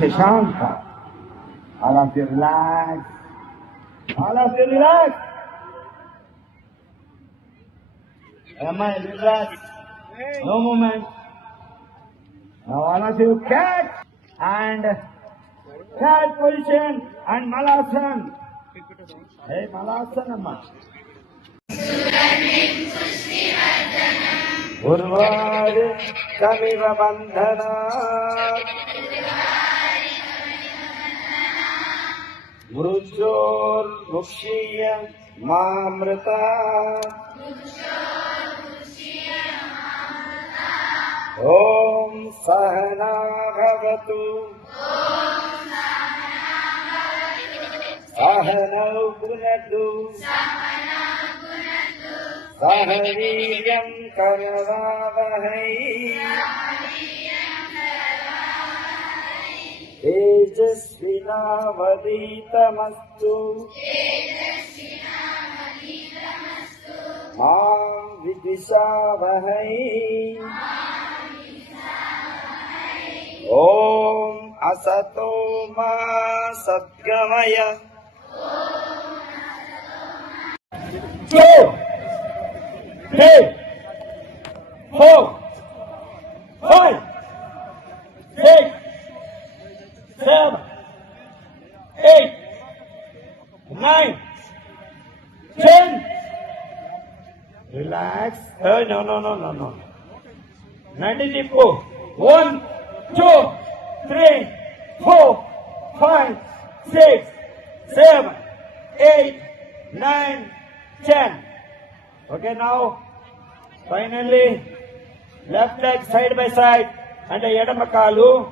Shashanka. All of you relax. All of you relax. Am I relax? No movement. Now all of you cat and cat position and Malasan. Hey Malasanamma. Urvadi Kamiva Bandhana Mrujor Mukshiya Mamrita Om Sahana Bhavatu Sahana Gunadu Sahaviryam Karavavahai Tejasvinavaditamastu Ma Vidvishavahai Om Asato Ma Satgamaya 2, 3, 4, 5, 6, 7, 8, 9, 10. Relax. No. 90 people. 1, 2, 3, 4, 5, 6, 7, 8, 9, 10. Okay, now finally left leg side by side and the edama kalu